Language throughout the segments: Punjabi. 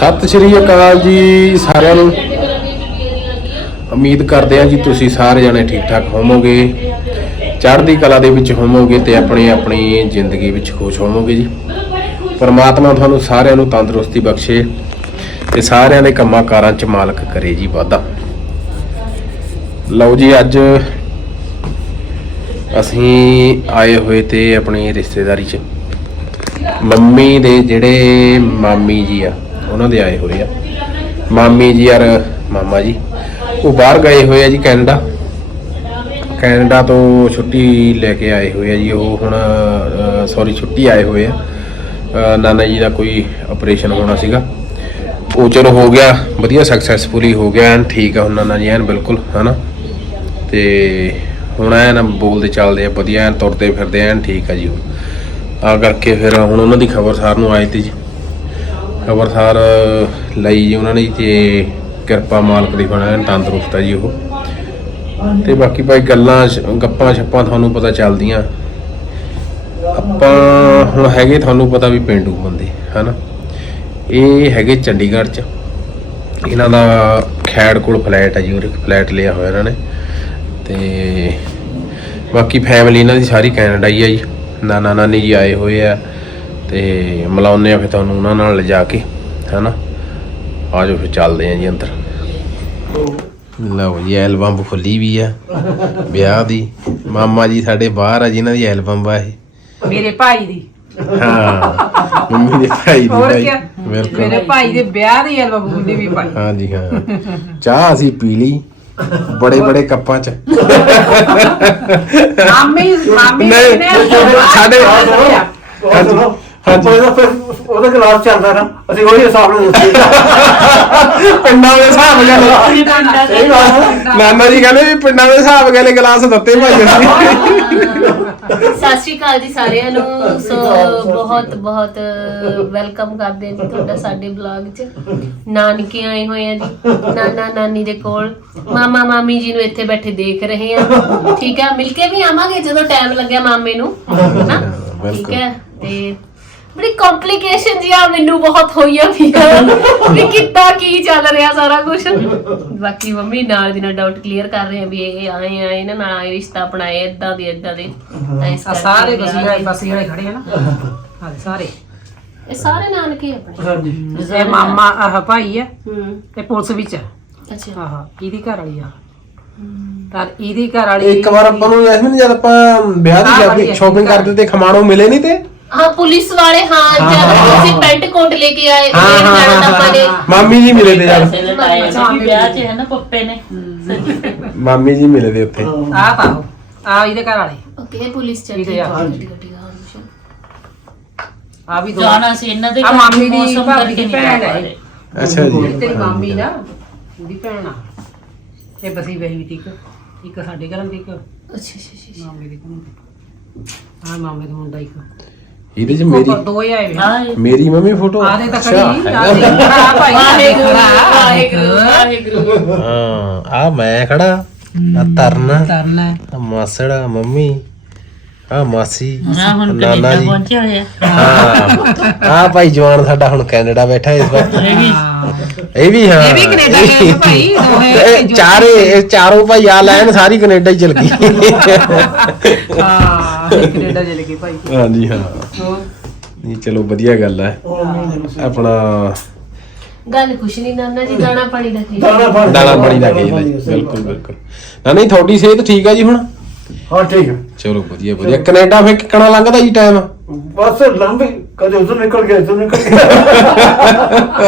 ਸਤਿ ਸ਼੍ਰੀ ਅਕਾਲ ਜੀ ਸਾਰਿਆਂ ਨੂੰ। ਉਮੀਦ ਕਰਦੇ ਹਾਂ ਜੀ ਤੁਸੀਂ ਸਾਰੇ ਜਣੇ ਠੀਕ ਠਾਕ ਹੋਵੋਗੇ। ਚੜ੍ਹਦੀ ਕਲਾ ਦੇ ਵਿੱਚ ਹੋਵੋਗੇ ਤੇ ਆਪਣੀ ਆਪਣੀ ਜ਼ਿੰਦਗੀ ਵਿੱਚ ਖੁਸ਼ ਹੋਵੋਗੇ ਜੀ। ਪਰਮਾਤਮਾ ਤੁਹਾਨੂੰ ਸਾਰਿਆਂ ਨੂੰ ਤੰਦਰੁਸਤੀ ਬਖਸ਼ੇ ਤੇ ਸਾਰਿਆਂ ਦੇ ਕੰਮਾਂ ਕਾਰਾਂ 'ਚ ਮਾਲਕ ਕਰੇ ਜੀ ਵਾਧਾ। ਲਓ ਜੀ ਅੱਜ ਅਸੀਂ ਆਏ ਹੋਏ ਤੇ ਆਪਣੀ ਰਿਸ਼ਤੇਦਾਰੀ 'ਚ। ਮੰਮੀ ਦੇ ਜਿਹੜੇ ਮਾਮੀ ਜੀ ਆ ਉਹਨਾਂ ਦੇ ਆਏ ਹੋਏ ਆ। ਮਾਮੀ ਜੀ ਯਾਰ ਮਾਮਾ ਜੀ, ਉਹ ਬਾਹਰ ਗਏ ਹੋਏ ਆ ਜੀ ਕੈਨੇਡਾ। ਕੈਨੇਡਾ ਤੋਂ ਛੁੱਟੀ ਲੈ ਕੇ ਆਏ ਹੋਏ ਆ ਜੀ, ਉਹ ਹੁਣ ਸੌਰੀ ਛੁੱਟੀ ਆਏ ਹੋਏ ਆ। ਨਾਨਾ ਜੀ ਦਾ ਕੋਈ ਆਪਰੇਸ਼ਨ ਹੋਣਾ ਸੀਗਾ। ਉਹ ਚਲੋ ਹੋ ਗਿਆ, ਵਧੀਆ ਸਕਸੈਸਫੁਲੀ ਹੋ ਗਿਆ, ਐਨ ਠੀਕ ਆ ਹੁਣ ਨਾਨਾ ਜੀ, ਐਨ ਬਿਲਕੁਲ, ਹਨਾ। ਤੇ ਹੁਣ ਐਨ ਬੋਲਦੇ ਚੱਲਦੇ ਆ, ਵਧੀਆ ਐਨ ਤੁਰਦੇ ਫਿਰਦੇ ਐਨ ਠੀਕ ਆ ਜੀ ਉਹ। ਆ ਕਰਕੇ ਫਿਰ ਹੁਣ ਉਹਨਾਂ ਦੀ ਖਬਰ ਸਾਰ ਨੂੰ ਆਏ ਤੇ ਜੀ। ਖਬਰਸਾਰ ਲਈ ਜੀ ਉਹਨਾਂ ਨੇ ਜੀ ਤੇ ਕਿਰਪਾ ਮਾਲਕ ਦੀ ਬਣਾ ਤੰਦਰੁਸਤ ਆ ਜੀ ਉਹ। ਤੇ ਬਾਕੀ ਭਾਈ ਗੱਲਾਂ ਸ਼- ਗੱਪਾਂ ਛੱਪਾਂ ਤੁਹਾਨੂੰ ਪਤਾ ਚੱਲਦੀਆਂ। ਆਪਾਂ ਹੁਣ ਹੈਗੇ ਤੁਹਾਨੂੰ ਪਤਾ ਵੀ ਪਿੰਡੂ ਬੰਦੇ, ਹਨਾ। ਇਹ ਹੈਗੇ ਚੰਡੀਗੜ੍ਹ ਚ। ਇਹਨਾਂ ਦਾ ਖੈੜ ਕੋਲ ਫਲੈਟ ਹੈ ਜੀ, ਉਹ ਫਲੈਟ ਲਿਆ ਹੋਇਆ ਇਹਨਾਂ ਨੇ। ਤੇ ਬਾਕੀ ਫੈਮਿਲੀ ਇਹਨਾਂ ਦੀ ਸਾਰੀ ਕੈਨੇਡਾ ਹੀ ਆ ਜੀ। ਨਾਨਾ ਨਾਨੀ ਜੀ ਆਏ ਹੋਏ ਆ। ਤੇ ਮਿਲਾਉਂਦੇ ਆ ਫਿਰ ਤੁਹਾਨੂੰ ਉਹਨਾਂ ਨਾਲ ਲਿਜਾ ਕੇ ਹਨਾ? ਆਜੋ ਫਿਰ ਚੱਲਦੇ ਆ ਜੀ ਅੰਦਰ। ਲਓ ਜੀ ਐਲਬਮ ਖੁੱਲੀ ਵੀ ਆ ਵਿਆਹ ਦੀ। ਮਾਮਾ ਜੀ ਸਾਡੇ ਬਾਹਰ ਆ ਜਿਨ੍ਹਾਂ ਦੀ ਐਲਬਮ ਆ ਇਹ। ਮੇਰੇ ਭਾਈ ਦੀ। ਹਾਂ ਮੰਮੀ ਦੇ ਭਾਈ ਦੀ ਹੋਰ ਭਾਈ ਕੀ ਮੇਰੇ ਭਾਈ ਦੇ ਵਿਆਹ ਦੀ ਐਲਬਮ ਹੁੰਦੀ ਵੀ ਭਾਈ। ਹਾਂ ਜੀ ਹਾਂ। ਚਾਹ ਅਸੀਂ ਪੀ ਲਈ ਬੜੇ ਬੜੇ ਕੱਪਾਂ ਚ। ਮਾਮੀ ਮਾਮੀ ਨਹੀਂ, ਨੇ ਸਾਡੇ- ਹਾਂਜੀ ਹਾਂਜੀ। ਉਹਦਾ ਫਿਰ ਉਹਦਾ ਕਲਾਸ ਚੱਲਦਾ ਨਾ ਅਸੀਂ ਉਹੀ ਹਿਸਾਬ ਨਾਲ ਦੱਸਦੇ ਪਿੰਡਾਂ ਦੇ ਹਿਸਾਬ ਗੱਲ ਸਹੀ ਗੱਲ। ਹੈ ਨਾਨਾ ਜੀ ਕਹਿੰਦੇ ਵੀ ਪਿੰਡਾਂ ਦੇ ਹਿਸਾਬ ਗਲੇ ਗਲਾਸ ਦਿੱਤੇ ਭਾਈ ਅਸੀਂ। ਸਤਿ ਸ਼੍ਰੀ ਅਕਾਲ ਜੀ ਸਾਰਿਆਂ ਨੂੰ। ਸੋ ਬਹੁਤ ਬਹੁਤ ਵੈਲਕਮ ਕਰਦੇ ਹਾਂ ਜੀ ਤੁਹਾਡਾ ਸਾਡੇ ਬਲੌਗ 'ਚ। ਨਾਨਕੇ ਆਏ ਹੋਏ ਆ ਜੀ ਨਾਨਾ ਨਾਨੀ ਦੇ ਕੋਲ। ਮਾਮਾ ਮਾਮੀ ਜੀ ਨੂੰ ਇੱਥੇ ਬੈਠੇ ਦੇਖ ਰਹੇ ਆ ਠੀਕ ਹੈ ਮਿਲ ਕੇ ਵੀ ਆਵਾਂਗੇ ਜਦੋਂ ਟਾਈਮ ਲੱਗਿਆ ਮਾਮੇ ਨੂੰ। ਹਨਾ? ਠੀਕ ਬਿਲਕੁਲ। ਹੈ ਤੇ ਬੜੀ ਕੰਪਲਿਕੇਸ਼ਨ ਜੀ ਆ ਮੈਨੂੰ ਬਹੁਤ ਹੋਈਆਂ ਵੀ ਵੀ ਕਿੱਦਾਂ ਕੀ ਚੱਲ ਰਿਹਾ ਸਾਰਾ ਕੁਝ ਬਾਕੀ ਮੰਮੀ ਨਾਲ ਦੀ ਨਾਲ ਡਾਊਟ ਕਲੀਅਰ ਕਰ ਰਹੇ ਆ ਵੀ ਇਹ ਆਏ ਆ ਇਹਨਾਂ ਨਾਲ ਆਏ ਰਿਸ਼ਤਾ ਬਣਾਏ ਇਦਾਂ ਦੇ ਇਦਾਂ ਦੇ। ਤਾਂ ਇਸ ਆ ਕਰਕੇ ਸਾਰੇ ਵਾਲੇ ਖੜੇ ਆ ਨਾ। ਹਾਂ ਸਾਰੇ। ਇਹ ਸਾਰੇ ਨਾਨਕੇ ਆਪਣੇ। ਹਾਂਜੀ। ਇਹ ਮਾਮਾ ਆਹ ਭਾਈ ਆ ਹੂੰ। ਤੇ ਪੁਲਿਸ ਵਿੱਚ ਆ। ਅੱਛਾ। ਆਹ ਇਹਦੀ ਘਰ ਵਾਲੀ ਆ। ਤਾਂ ਇਹਦੀ ਘਰ ਵਾਲੀ ਇੱਕ ਵਾਰ ਆਪਾਂ ਨੂੰ ਐਸਮਨ ਜਦ ਆਪਾਂ ਵਿਆਹ ਦੀ ਸ਼ਾਪਿੰਗ। ਕਰਦੇ ਤੇ ਖਮਾਣੋ ਮਿਲੇ ਨਹੀਂ ਤੇ? ਹਾਂ ਪੁਲਿਸ ਵਾਲੇ ਹਾਂ ਜਦ ਤੁਸੀਂ ਪੈਂਟ ਕੋਟ ਲੈ ਕੇ ਆਏ ਹਾਂ, ਹਾਂ, ਜਾਣਾ ਹਾਂ, ਆਪਾਂ ਨੇ ਮਾਮੀ ਜੀ ਮਿਲੇ ਤੇ ਜਦ ਪੈਸੇ ਲਟਾਏ ਨੇ ਵੀ ਵਿਆਹ 'ਚ ਹੈ ਨਾ ਪੱਪੇ ਨੇ। ਮਾਮੀ ਜੀ ਮਿਲੇ ਤੇ ਉੱਥੇ। ਆ ਪਾਓ। ਆ ਇਹਦੇ ਘਰ ਵਾਲੇ। ਓਕੇ ਪੁਲਿਸ ਚੱਲ ਠੀਕ ਆ। ਹੈ ਵੀ ਦੋ। ਜਾਣਾ ਸੀ ਇਹਨਾਂ ਦੇ ਆ ਘਰ ਮਾਮੀ ਦੀ ਮੌਸਮ ਭਾਬੀ ਕਰਕੇ ਦੀ ਨਹੀਂ ਭੈਣ ਜਾ ਹੈ। ਪਾ ਰਹੇ। ਅੱਛਾ ਜੀ। ਤੇਰੀ ਮਾਮੀ ਨਾ ਉਹਦੀ ਭੈਣ ਆ। ਇਹ ਬਸੀ ਵਹੀ ਵੀ ਠੀਕ ਇੱਕ ਸਾਡੇ ਘਰਾਂ ਦੀ ਇੱਕ। ਅੱਛਾ ਅੱਛਾ ਅੱਛਾ, ਮਾਮੇ ਦੇ ਘਰ ਆ ਮਾਮੇ ਦਾ ਮੁੰਡਾ ਇੱਕ। ਇਹਦੇ ਚ ਮੇਰੀ ਮੇਰੀ ਦੋ ਹੀ ਆਏ। ਇਹ- ਮੇਰੀ ਮੰਮੀ ਫੋਟੋ? ਆ ਦੇ ਤਾਂ ਖੜੀ ਆ ਹੈਗਾ। ਦੇ ਖੜਾ ਭਾਈ ਆ ਦੇ ਵਾਹਿਗੁਰੂ ਖੜਾ ਹਾਂ ਆ ਮੈਂ ਖੜਾ। ਆ ਤਰਨ। ਆ ਮਾਸੜ ਆ ਮੰਮੀ। ਆ ਮਾਸੀ ਹਾਂ ਹੁਣ ਨਾਨਾ ਕੈਨੇਡਾ ਜੀ। ਪਹੁੰਚੇ ਹੋਏ ਆ। ਹਾਂ। ਆ ਭਾਈ ਜਵਾਨ ਸਾਡਾ ਹੁਣ ਕੈਨੇਡਾ ਬੈਠਾ ਇਸ ਵਾਰ ਇਹ ਵੀ ਹਾਂ ਇਹ ਵੀ ਹਾਂ। ਇਹ ਵੀ ਕੈਨੇਡਾ ਗਏ ਨੇ ਭਾਈ, ਦੋਵੇਂ ਇਹ ਚਾਰੇ ਇਹ ਚਾਰੋਂ ਭਾਈ ਆ ਲੈਣ ਸਾਰੀ ਕੈਨੇਡਾ ਹੀ ਚਲ ਗਈ। ਹਾਂ ਇਹ ਕੈਨੇਡਾ ਚਲੇ ਗਏ ਭਾਈ। ਹਾਂਜੀ ਹਾਂ। ਨਹੀਂ ਚਲੋ ਵਧੀਆ ਗੱਲ ਹੈ ਆਪਣਾ ਗੱਲ ਕੁਛ ਨਹੀਂ ਨਾਨਾ ਜੀ ਦਾਣਾ ਪਾਣੀ ਦਾ ਕੀ? ਦਾਣਾ ਪਾਣੀ। ਦਾ ਖੇਲ ਹੈ ਜੀ, ਬਿਲਕੁਲ ਬਿਲਕੁਲ। ਨਾ ਨਹੀਂ ਤੁਹਾਡੀ ਸਿਹਤ ਠੀਕ ਆ ਜੀ ਹੁਣ? ਹਾਂ ਠੀਕ ਹੈ। ਚਲੋ ਵਧੀਆ ਵਧੀਆ। ਕੈਨੇਡਾ ਫੇ ਕਿਕਣਾ ਲੰਘਦਾ ਜੀ ਟਾਈਮ ਬਸ ਲੰਬੇ ਕਦੇ ਉਧਰ ਨਿਕਲ ਗਿਆ ਇੱਧਰ ਨਿਕਲ ਗਿਆ।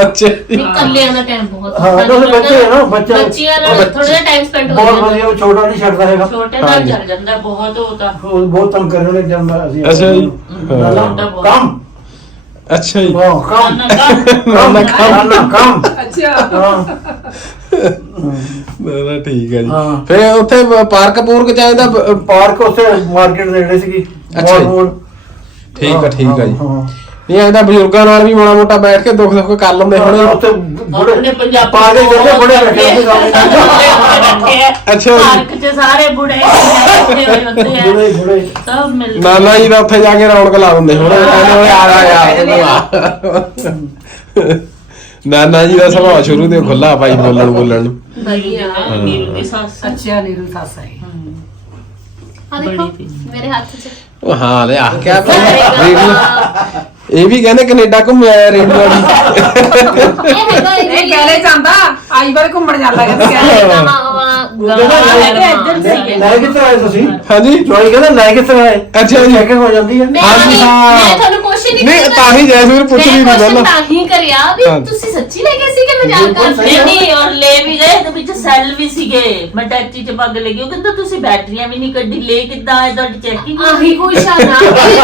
ਅੱਛਾ ਨਹੀਂ ਕੱਲਿਆਂ ਦਾ ਟਾਈਮ ਬਹੁਤ ਹਾਂ, ਨਿਕਲਦਾ। ਬੱਚੇ ਆ ਨਾ, ਬੱਚੇ- ਬੱਚਿਆਂ ਨਾਲ ਥੋੜਾ ਜਿਹਾ ਟਾਈਮ ਸਪੈਂਡ ਹੋ ਬਹੁਤ ਜਾਂਦਾ। ਵਧੀਆ ਉਹ ਛੋਟਾ ਨਹੀਂ ਛੱਡਦਾ ਹੈਗਾ। ਛੋਟੇ ਨਾਲ ਚੱਲ ਜਾਂਦਾ ਬਹੁਤ ਉਹ ਤਾਂ। ਉਹ ਬਹੁਤ ਤੰਗ ਕਰਨ ਲੱਗ ਜਾਂਦਾ ਅਸੀਂ। ਅੱਛਾ ਜੀ। ਨਾ, ਨਾ, ਹਾਂ। ਕੰਮ। ਅੱਛਾ ਜੀ। ਹਾਂ ਕੰਮ। ਨਾ ਕੰਮ। ਨਾ, ਕੰਮ। ਅੱਛਾ। ਹਾਂ। ਨਾ ਨਾ ਠੀਕ ਹੈ ਜੀ। ਹਾਂ। ਫੇ ਉੱਥੇ ਪਾਰਕ ਪੂਰਕ ਚਾਹੀਦਾ ਪਾਰਕ ਉਸੇ ਮਾਰਕੀਟ ਦੇ ਨੇੜੇ ਸੀਗੀ। ਅੱਛਾ ਜੀ। ਮੋੜ- ਠੀਕ ਆ ਠੀਕ ਆ ਜੀ। ਹਾਂ। ਨਹੀਂ ਐਂਦਾ ਬਜ਼ੁਰਗਾਂ ਨਾਲ ਵੀ ਮਾੜਾ ਮੋਟਾ ਬੈਠ ਕੇ ਦੁੱਖ ਸੁੱਖ ਕਰ ਲੈਂਦੇ ਹਾਂ ਹੋਣੇ। ਉੱਥੇ ਬੁੜੇ ਆਪਣੇ ਪੰਜਾਬੀ ਪਾ ਕੇ ਜਾਂਦੇ ਬੁੜੇ ਬੈਠੇ ਹੁੰਦੇ ਸਾਹਮਣੇ। ਅੱਛਾ ਜੀ। ਪਾਰਕ 'ਚ ਸਾਰੇ ਬੁੜੇ ਬੈਠੇ ਹੋਏ ਹੁੰਦੇ ਆ। ਬੁੜੇ ਬੁੜੇ। ਸਭ ਮਿਲ ਨਾਨਾ ਜੀ ਦਾ ਉੱਥੇ ਜਾ ਕੇ ਰੌਣਕ ਲਾ ਦਿੰਦੇ ਹੋਣੇ। ਕਹਿੰਦੇ ਹੋਏ ਆ ਜਾ ਯਾਰ ਨਾਨਾ ਜੀ ਦਾ ਸੁਭਾਅ ਸ਼ੁਰੂ ਤੋਂ ਖੁੱਲਾ ਭਾਈ ਬੋਲਣ ਬੋਲਣ ਨੂੰ। ਵਧੀਆ ਨੀਰੂ ਦੀ ਸੱਸ ਅੱਛਾ ਨੀਰੂ ਸੱਸ ਹੈ। ਆ ਦੇਖੋ ਮੇਰੇ ਹੱਥ 'ਚ। ਉਹ ਹਾਂ ਲੈ ਆ ਕਿਆ ਰੇਡੀਓ। ਇਹ ਵੀ ਕਹਿੰਦੇ ਕੈਨੇਡਾ ਘੁੰਮ ਆਇਆ ਰੇਡੀਓ ਵਾਲੀ। ਇਹ ਹੈਗਾ ਇਹ ਕਹਿਲੇ ਜਾਂਦਾ ਆਈ ਵਾਰ ਘੁੰਮਣ ਜਾਂਦਾ ਕਹਿੰਦੇ ਸੀਗੇ। ਲੈ ਕਿੱਥੇ ਆਏ ਤੁਸੀਂ? ਹਾਂਜੀ। ਜੋਈ ਕਹਿੰਦਾ ਲੈ ਕਿੱਥੇ ਆਏ? ਅੱਛਾ ਜੀ। ਚੈਕਿੰਗ ਹੋ ਜਾਂਦੀ ਹੈ ਹਾਂਜੀ, ਨਹੀਂ- ਹਾਂ। ਮੈਂ ਤੁਹਾਨੂੰ ਨਹੀਂ ਨਹੀਂ, ਤਾਂ ਹੀ ਜੈਸਮੀਨ ਪੁੱਛ ਰਹੀ ਸੀ ਮੈਂ ਪਹਿਲਾਂ। ਤਾਂ ਹੀ ਕਰਿਆ ਹਾਂ। ਵੀ ਤੁਸੀਂ ਸੱਚੀ ਲੈ ਗਏ ਸੀ ਕਿ ਮਜ਼ਾਕ ਬਿਲਕੁਲ ਕਰਦੇ ਸਹੀ ਨਹੀਂ ਨਹੀਂ ਔਰ ਲੈ ਵੀ ਗਏ ਤੇ ਵਿੱਚ ਸੈੱਲ ਵੀ ਸੀਗੇ। ਮੈਂ ਟੈਕਸੀ ਚ ਪੱਗ ਲੱਗੀ ਉਹ ਕਹਿੰਦਾ ਤੁਸੀਂ ਬੈਟਰੀਆਂ ਵੀ ਨਹੀਂ ਕੱਢੀ ਲੈ ਕਿੱਦਾਂ ਆਏ ਤੁਹਾਡੀ ਚੈਕਿੰਗ ਆਹੀ ਕੋਈ ਸ਼ਾਨਾ ਇਹ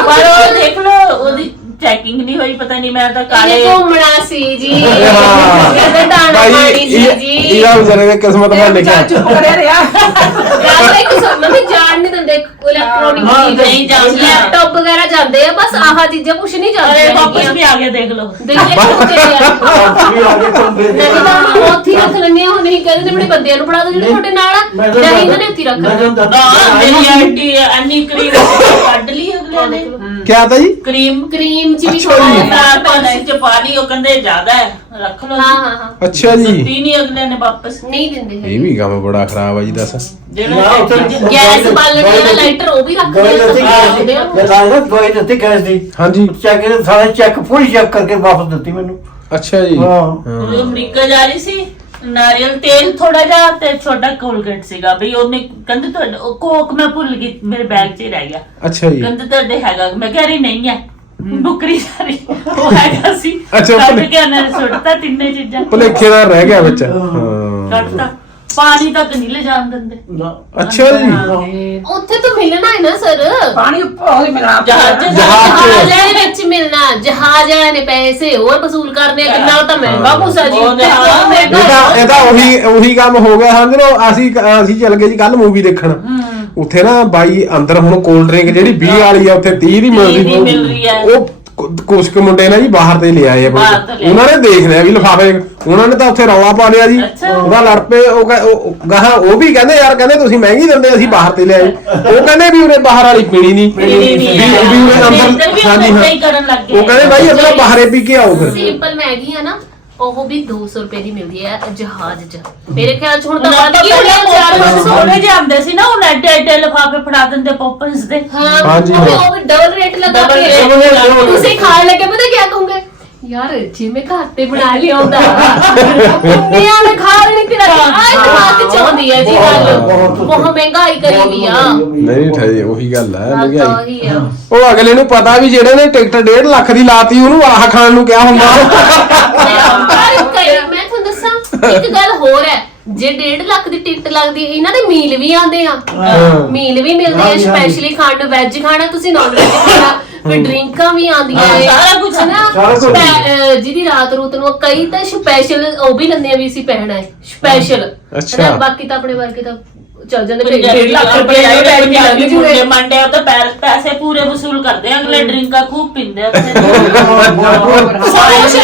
ਪਰ ਉਹ ਦੇਖ ਲਓ ਉਹਦੀ ਚੈਕਿੰਗ ਨਹੀਂ ਹੋਈ ਪਤਾ ਨਹੀਂ ਮੈਂ ਤਾਂ ਕਾਲੇ ਘੁੰਮਣਾ ਸੀ ਜੀ। ਹਾਂ। ਕਹਿੰਦੇ ਦਾਣਾ ਭਾਈ ਪਾਣੀ ਸੀ ਇਹ ਜੀ। ਇਹਦਾ ਵਿਚਾਰੇ ਦੇ ਕਿਸਮਤ ਬਣ ਲਿਖਿਆ। ਚੁੱਪ ਕਰਿਆ ਰਿਹਾ। ਗੱਲ ਇੱਕ ਸਮਝ ਵੀ ਜਾਣ ਨਹੀਂ ਦਿੰਦੇ। ਇਲੈਕਟ੍ਰੋਨਿਕ ਹਾਂ, ਚੀਜ਼ ਨਹੀਂ ਜਾਂਦੇ। ਲੈਪਟਾਪ ਵਗੈਰਾ ਜਾਂਦੇ ਆ ਬਸ ਆਹ ਚੀਜ਼ਾਂ ਕੁਛ ਨਹੀਂ ਅਰੇ ਜਾਂਦੀਆਂ ਵਾਪਸ ਵੀ ਆ ਗਿਆ ਦੇਖ ਲਓ। ਦੇਖੇ ਕੁੱਤੇ ਆ। ਵੀ ਆ ਨਹੀਂ ਤਾਂ ਉੱਥੇ ਹੀ ਰੱਖ ਲੈਣੇ ਹੋ ਨਹੀਂ ਕਹਿੰਦੇ ਆਪਣੇ ਬੰਦਿਆਂ ਨੂੰ ਫੜਾ ਦੋ ਜਿਹੜੇ ਤੁਹਾਡੇ ਨਾਲ ਆ। ਨਹੀਂ ਇਹਨਾਂ ਨੇ ਉੱਥੇ ਹੀ ਰੱਖ ਲੈਣਾ। ਨਾ ਮੇਰੀ ਆਂਟੀ ਐਨੀ ਕਰੀਮ ਕੱਢ ਲਈ ਅਗਲੇ ਨੇ। ਕਿਆ ਤਾਂ ਜੀ? ਕਰੀਮ ਕਰੀਮ ਚ ਵੀ ਅੱਛਾ ਜੀ। ਪਾਣੀ ਚ ਪਾਣੀ ਉਹ ਕਹਿੰਦੇ ਜ਼ਿਆਦਾ ਹੈ ਰੱਖ ਲਓ ਹਾਂ ਹਾਂ ਹਾਂ। ਅੱਛਾ ਜੀ। ਦਿੱਤੀ ਨਹੀਂ ਅਗਲੇ ਨੇ ਵਾਪਸ। ਨਹੀਂ ਦਿੰਦੇ ਹੈਗੇ। ਇਹ ਵੀ ਕੰਮ ਬੜਾ ਖਰਾਬ ਆ ਜੀ ਦੱਸ। ਨਾ, ਜਿਹੜਾ ਉੱਥੇ- ਗੈਸ ਬਾਲਣ ਵਾਲਾ ਲਾਈਟਰ ਉਹ ਵੀ ਦਵਾਈ ਆ ਦਿੱਤੀ ਤੁਸੀਂ ਗੈਸ ਦੀ। ਨਾ ਦਵਾਈ ਦਿੱਤੀ ਗੈਸ ਦੀ। ਹਾਂਜੀ। ਚੈੱਕ ਸਾਰੇ ਚੈੱਕ ਪੂਰੀ ਚੈੱਕ ਕਰਕੇ ਵਾਪਸ ਦਿੱਤੀ ਮੈਨੂੰ। ਅੱਛਾ ਜੀ। ਹਾਂ। ਉਹ ਅਮਰੀਕਾ ਜਾ ਰਹੀ ਸੀ? ਨਾਰੀਅਲ ਤੇਲ ਥੋੜਾ ਜਿਹਾ ਤੇ ਛੋਟਾ ਕੋਲਗੇਟ ਸੀਗਾ। ਬਈ ਉਹਨੇ ਕਹਿੰਦੇ ਤੁਹਾਡਾ ਉਹ ਕੋਕ ਮੈਂ ਭੁੱਲ ਗਈ ਮੇਰੇ ਬੈਗ 'ਚ ਹੀ ਰਹਿ ਗਿਆ। ਅੱਛਾ ਜੀ। ਕਹਿੰਦੇ ਤੁਹਾਡੇ ਹੈਗਾ। ਮੈਂ ਕਹਿ ਰਹੀ ਨਹੀਂ ਹੈ। ਬੁਕਰੀ ਸਾਰੀ ਉਹ ਹੈਗਾ ਸੀ। ਅੱਛਾ, ਕੱਢ ਭੁੱਲ- ਕੇ ਉਹਨਾਂ ਨੇ ਸੁੱਟਤਾ ਤਿੰਨੇ ਚੀਜ਼ਾਂ। ਭੁਲੇਖੇ ਦਾ ਰਹਿ ਗਿਆ ਵਿੱਚ। ਹਾਂ। ਕੱਢਤਾ। ਪਾਣੀ ਤੱਕ ਨਹੀਂ ਲੈ ਜਾਣ ਦਿੰਦੇ। ਨਾ ਅੱਛਾ ਜੀ। ਉੱਥੇ ਤਾਂ ਮਿਲਣਾ ਹੈ ਨਾ ਸਰ। ਪਾਣੀ ਉੱਪਰ ਉਹਦੇ ਮਿਲਣਾ ਜਹਾਜ਼ 'ਚ ਜਹਾਜ਼। ਜਹਾਜ਼ਾਂ ਦੇ ਵਿੱਚ ਮਿਲਣਾ। ਜਹਾਜ਼ ਨੇ ਪੈਸੇ ਹੋਰ ਵਸੂਲ ਕਰਨੇ ਆ, ਕਿੰਨਾ ਤਾਂ ਮਹਿੰਗਾ ਕੁਸਾ ਜੀ। ਉਹ ਇਹ ਮਹਿੰਗਾ ਤਾਂ ਇਹ ਤਾਂ ਉਹੀ ਉਹੀ ਕੰਮ ਹੋ ਗਿਆ ਸਮਝ ਲਓ ਅਸੀਂ ਅਸੀਂ ਚੱਲ ਗਏ ਜੀ ਕੱਲ ਮੂਵੀ ਦੇਖਣ। ਉੱਥੇ ਨਾ ਬਾਈ ਅੰਦਰ ਹੁਣ ਕੋਲਡ ਡਰਿੰਕ ਜਿਹੜੀ 20 ਵਾਲੀ ਆ ਉੱਥੇ 30 ਦੀ ਮਿਲਦੀ ਦੀ ਮਿਲ ਰਹੀ ਆ। ਉਹ ਕੁ- ਕੁਛ ਕੁ ਮੁੰਡੇ ਨੇ ਜੀ ਬਾਹਰ ਤੇ ਆ ਬਾਹਰ ਤੋਂ ਲਿਆਏ। ਉਹਨਾਂ ਨੇ ਦੇਖ ਲਿਆ ਵੀ ਲਿਫਾਫੇ ਉਹਨਾਂ ਨੇ ਤਾਂ ਉੱਥੇ ਰੌਲਾ ਪਾ ਲਿਆ ਜੀ। ਅੱਛਾ। ਉਹਦਾ ਲੜ ਪਏ ਉਹ ਕਹਿ- ਉਹ ਗਾਹਾਂ ਉਹ ਵੀ ਕਹਿੰਦੇ ਯਾਰ ਕਹਿੰਦੇ ਤੁਸੀਂ ਮਹਿੰਗੀ ਦਿੰਦੇ ਅਸੀਂ ਬਾਹਰ ਤੇ ਲਿਆਏ ਉਹ ਕਹਿੰਦੇ ਵੀ ਉਹਨੇ ਬਾਹਰ ਵਾਲੀ ਪੀਣੀ ਨਹੀਂ। ਪੀਣੀ ਨਹੀਂ ਵੀ ਹੈ। ਵੀ ਉਹਨੇ ਇੱਧਰ ਅੰਦਰ ਹਾਂਜੀ ਹਾਂ। ਉਹ ਕਹਿੰਦੇ ਬਾਈ ਆਪਣਾ ਬਾਹਰੇ ਪੀ ਕੇ ਆਓ ਫਿਰ। ਸਿੰਪਲ ਮੈਗੀ ਆ ਨਾ। ਉਹ ਵੀ 200 ਰੁਪਏ ਦੀ ਮਿਲਦੀ ਹੈ ਜਹਾਜ਼ 'ਚ। ਮੇਰੇ ਖਿਆਲ 'ਚ ਹੁਣ ਤਾਂ ਵੱਧ ਗਈ ਹੋਣੀ ਪੰਜ ਸੌ ਸੋਨੇ ਜਾਂਦੇ ਸੀ ਨਾ ਉਹ ਐਡੇ ਐਡੇ ਲਿਫਾਫੇ ਫੜਾ ਦਿੰਦੇ ਪੋਪਨਸ ਦੇ। ਹਾਂ ਹਾਂਜੀ, ਉਹ ਹਾਂ। ਡਬਲ ਰੇਟ ਲਗਾ Double ਕੇ। rate ਲਗਾ ਕੇ। ਤੁਸੀਂ ਖਾਣ ਲੱਗੇ ਪਤਾ ਕੀ ਕਹੋਗੇ? ਯਾਰ ਜਿਵੇਂ ਘਰ ਤੇ ਬਣਾ ਲਿਆਉਂਦਾ ਇੰਨੀਆਂ ਨੇ ਖਾ ਲੈਣੀ ਤੇਰਾ ਆਈ ਦਿਮਾਗ ਚ ਆਉਂਦੀ ਹੈ ਜੀ ਗੱਲ। ਬਹੁਤ ਮਹਿੰਗਾਈ ਕਰੀ ਵੀ ਆ। ਨਹੀਂ ਠਾਈ ਉਹੀ ਗੱਲ ਹੈ ਗੱਲ ਤਾਂ ਮਹਿੰਗਾਈ ਉਹੀ ਆ। ਉਹ ਅਗਲੇ ਨੂੰ ਪਤਾ ਵੀ ਜਿਹੜੇ ਨੇ ਟਿਕਟ 1.5 ਲੱਖ ਦੀ ਲਾਤੀ ਉਹਨੂੰ ਆਹ ਖਾਣ ਨੂੰ ਕਿਹਾ ਹੁੰਦਾ ਪਰ ਕਈ- ਮੈਂ ਤੁਹਾਨੂੰ ਦੱਸਾਂ ਇੱਕ ਗੱਲ ਹੋਰ ਹੈ ਜੇ 1.5 ਲੱਖ ਦੀ ਟਿਕਟ ਲੱਗਦੀ ਹੈ ਇਹਨਾਂ ਦੇ ਮੀਲ ਵੀ ਆਉਂਦੇ ਆ। ਮੀਲ ਵੀ ਮਿਲਦੇ ਆ ਹਾਂਜੀ, ਹਾਂਜੀ। ਸਪੈਸ਼ਲੀ ਖਾਣ ਨੂੰ ਵੈਜ ਖਾਣਾ ਤੁਸੀਂ ਨਾਨ ਵੈਜ ਖਾਣਾ ਫਿਰ ਡਰਿੰਕਾਂ ਵੀ ਆਉਂਦੀਆਂ ਹਾਂ, ਨੇ। ਸਾਰਾ ਕੁਛ। ਹੈ ਨਾ ਸਾਰਾ ਕੁਛ। ਸਪੈ- ਅਹ ਜਿਹਦੀ ਰਾਤ ਰੂਤ ਨੂੰ ਕਈ ਤਾਂ ਸਪੈਸ਼ਲ ਉਹ ਵੀ ਲੈਂਦੇ ਆ ਵੀ ਅਸੀਂ ਪਹਿਣਾ ਹੈ। ਸਪੈਸ਼ਲ ਅੱਛਾ। ਬਾਕੀ ਤਾਂ ਆਪਣੇ ਵਰਗੇ ਤਾਂ ਚੱਲ ਜਾਂਦੇ ਫਿਰ 1.5 ਲੱਖ ਰੁਪਏ ਪੰਜਾਬੀ ਲੈ ਕੇ ਲੱਗ ਮੁੰਡੇ ਜੂਗੇ ਮੰਡੇ ਉਹ ਤਾਂ ਪੈਰ- ਪੈਸੇ ਪੂਰੇ ਵਸੂਲ ਕਰਦੇ ਆ ਅਗਲੇ ਡਰਿੰਕਾਂ ਖੂਬ ਪੀਂਦੇ ਆ ਉੱਥੇ ਸਾਰੇ ਵਿੱਚ